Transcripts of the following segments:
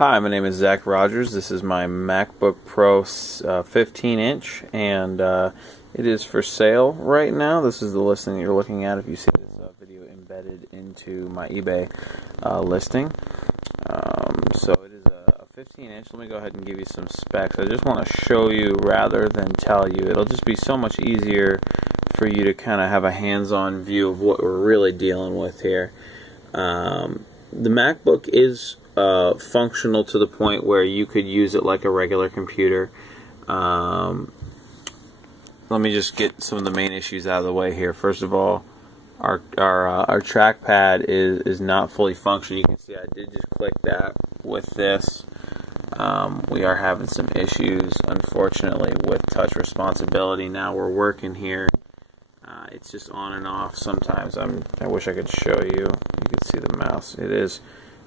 Hi, my name is Zach Rogers. This is my MacBook Pro 15-inch, and it is for sale right now. This is the listing that you're looking at if you see this video embedded into my eBay listing. So it is a 15-inch. Let me go ahead and give you some specs. I just want to show you rather than tell you. It'll just be so much easier for you to kind of have a hands-on view of what we're really dealing with here. The MacBook is functional to the point where you could use it like a regular computer. Let me just get some of the main issues out of the way here. First of all, our trackpad is not fully functional. You can see I did just click that with this. We are having some issues, unfortunately, with touch responsibility. Now we're working here. It's just on and off sometimes. I wish I could show you. You could see the mouse. It is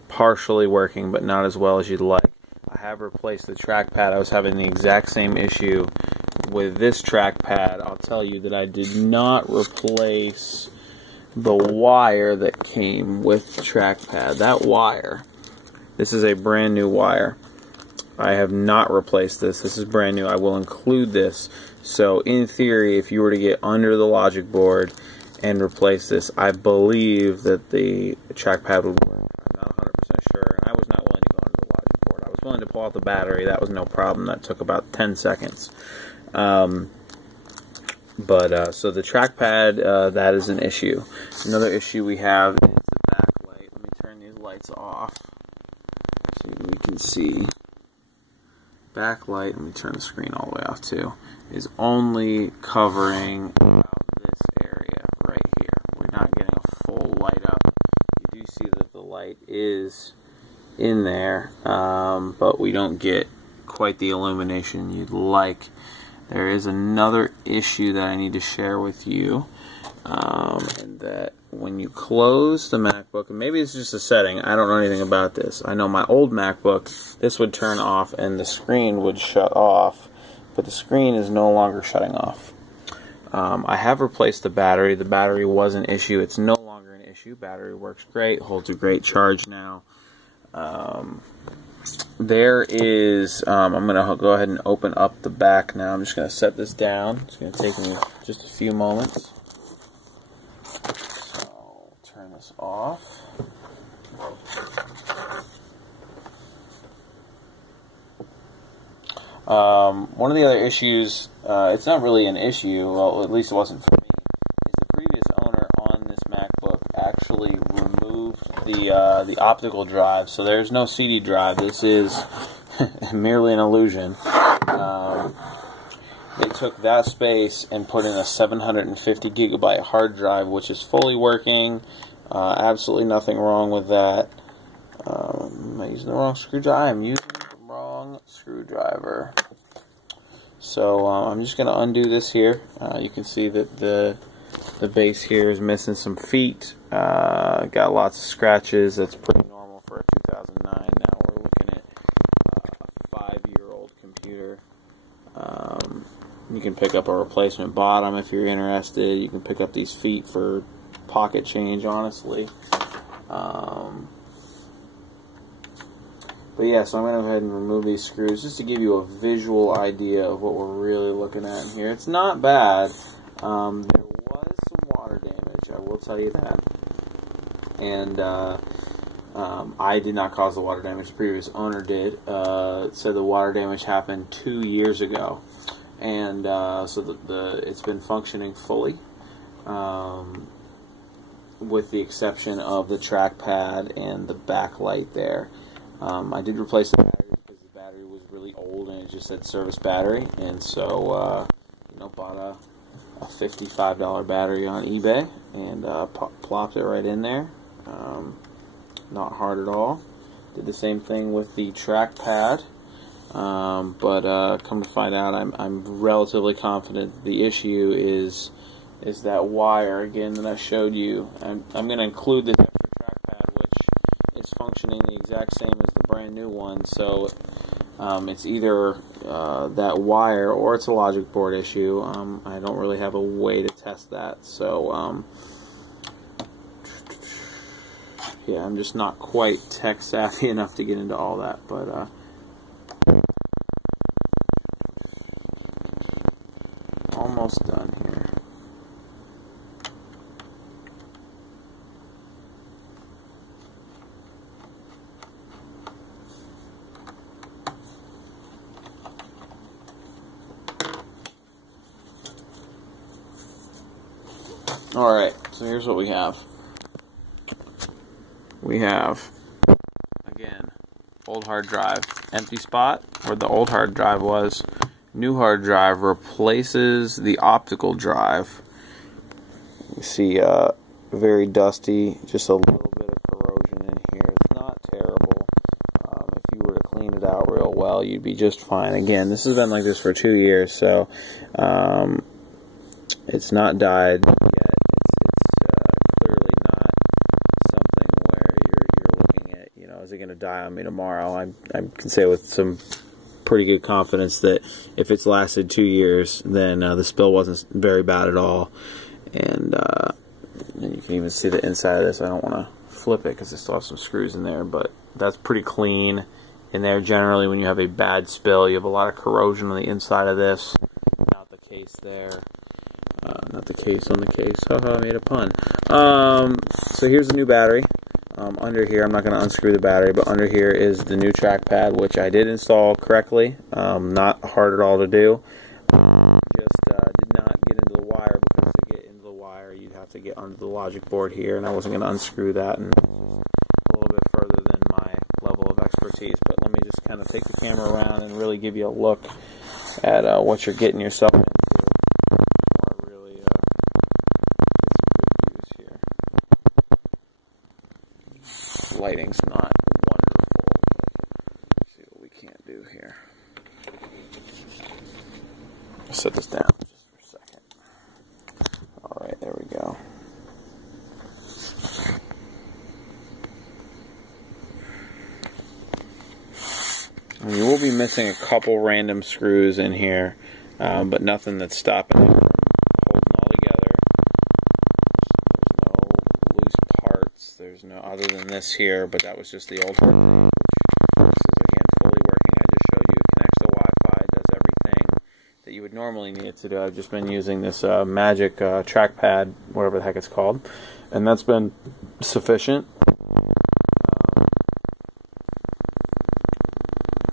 partially working, but not as well as you'd like. I have replaced the trackpad. I was having the exact same issue with this trackpad. I'll tell you that I did not replace the wire that came with the trackpad. That wire, this is a brand new wire. I have not replaced this. This is brand new. I will include this. So in theory, if you were to get under the logic board and replace this, I believe that the trackpad would work. I'm not 100% sure, and I was not willing to go under the logic board. I was willing to pull out the battery. That was no problem. That took about 10 seconds. So the trackpad, that is an issue. Another issue we have is the backlight. Let me turn these lights off so you can see. Backlight, let me turn the screen all the way off too, is only covering about this area right here. We're not getting a full light up. You do see that the light is in there, but we don't get quite the illumination you'd like. There is another issue that I need to share with you, and that when you close the MacBook, and maybe it's just a setting, I don't know anything about this. I know my old MacBook, this would turn off and the screen would shut off, but the screen is no longer shutting off. I have replaced the battery. The battery was an issue. It's no longer an issue. Battery works great, holds a great charge now. There is, I'm going to go ahead and open up the back now. I'm just going to set this down. It's going to take me just a few moments. So, turn this off. One of the other issues, it's not really an issue, well, at least it wasn't for me, is the previous owner on this MacBook actually removed the optical drive, so there's no CD drive. This is merely an illusion. They took that space and put in a 750 gigabyte hard drive, which is fully working. Absolutely nothing wrong with that. Am I using the wrong screwdriver? I'm using the wrong screwdriver. So I'm just going to undo this here. You can see that the base here is missing some feet. Got lots of scratches. That's pretty normal for a 2009. Now we're looking at a 5-year-old computer. You can pick up a replacement bottom if you're interested. You can pick up these feet for pocket change, honestly. But yeah, so I'm going to go ahead and remove these screws just to give you a visual idea of what we're really looking at in here. It's not bad. There was some water damage, I will tell you that. And I did not cause the water damage. The previous owner did. Said the water damage happened 2 years ago. And so it's been functioning fully, with the exception of the trackpad and the backlight there. I did replace the battery because the battery was really old and it just said service battery, and so bought a $55 battery on eBay and plopped it right in there. Not hard at all. Did the same thing with the trackpad, but come to find out, I'm relatively confident the issue is that wire again that I showed you. I'm going to include this trackpad, which is functioning the exact same as the brand new one, so it's either that wire or it's a logic board issue. I don't really have a way to test that, so yeah, I'm just not quite tech savvy enough to get into all that, but almost done here. Alright, so here's what we have. We have, again, old hard drive, empty spot where the old hard drive was. New hard drive replaces the optical drive. You see very dusty, just a little bit of corrosion in here. It's not terrible. If you were to clean it out real well, you'd be just fine. Again, this has been like this for 2 years, so it's not died yet. Is it going to die on me tomorrow? I can say with some pretty good confidence that if it's lasted 2 years, then the spill wasn't very bad at all. And you can even see the inside of this. I don't want to flip it because I still have some screws in there, but that's pretty clean in there. Generally, when you have a bad spill, you have a lot of corrosion on the inside of this. Not the case there. Not the case on the case. Haha, I made a pun. So here's the new battery. Under here, I'm not going to unscrew the battery, but under here is the new trackpad, which I did install correctly. Not hard at all to do. Just did not get into the wire, because to get into the wire, you'd have to get under the logic board here, and I wasn't going to unscrew that, and a little bit further than my level of expertise. But let me just kind of take the camera around and really give you a look at what you're getting yourself into. Lighting's not wonderful, but let's see what we can't do here. I'll set this down just for a second. Alright, there we go. And you will be missing a couple random screws in here, but nothing that's stopping it. There's no other than this here, but that was just the old one. This is again fully working. I just showed you it connects to Wi-Fi, does everything that you would normally need it to do. I've just been using this Magic trackpad, whatever the heck it's called, and that's been sufficient.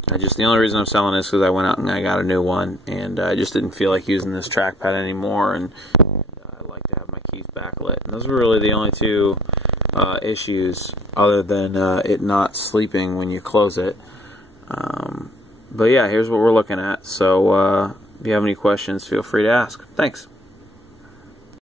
The only reason I'm selling this is because I went out and I got a new one, and I just didn't feel like using this trackpad anymore, and I like to have my keys backlit. And those were really the only two issues, other than it not sleeping when you close it. But yeah, here's what we're looking at. So if you have any questions, feel free to ask. Thanks.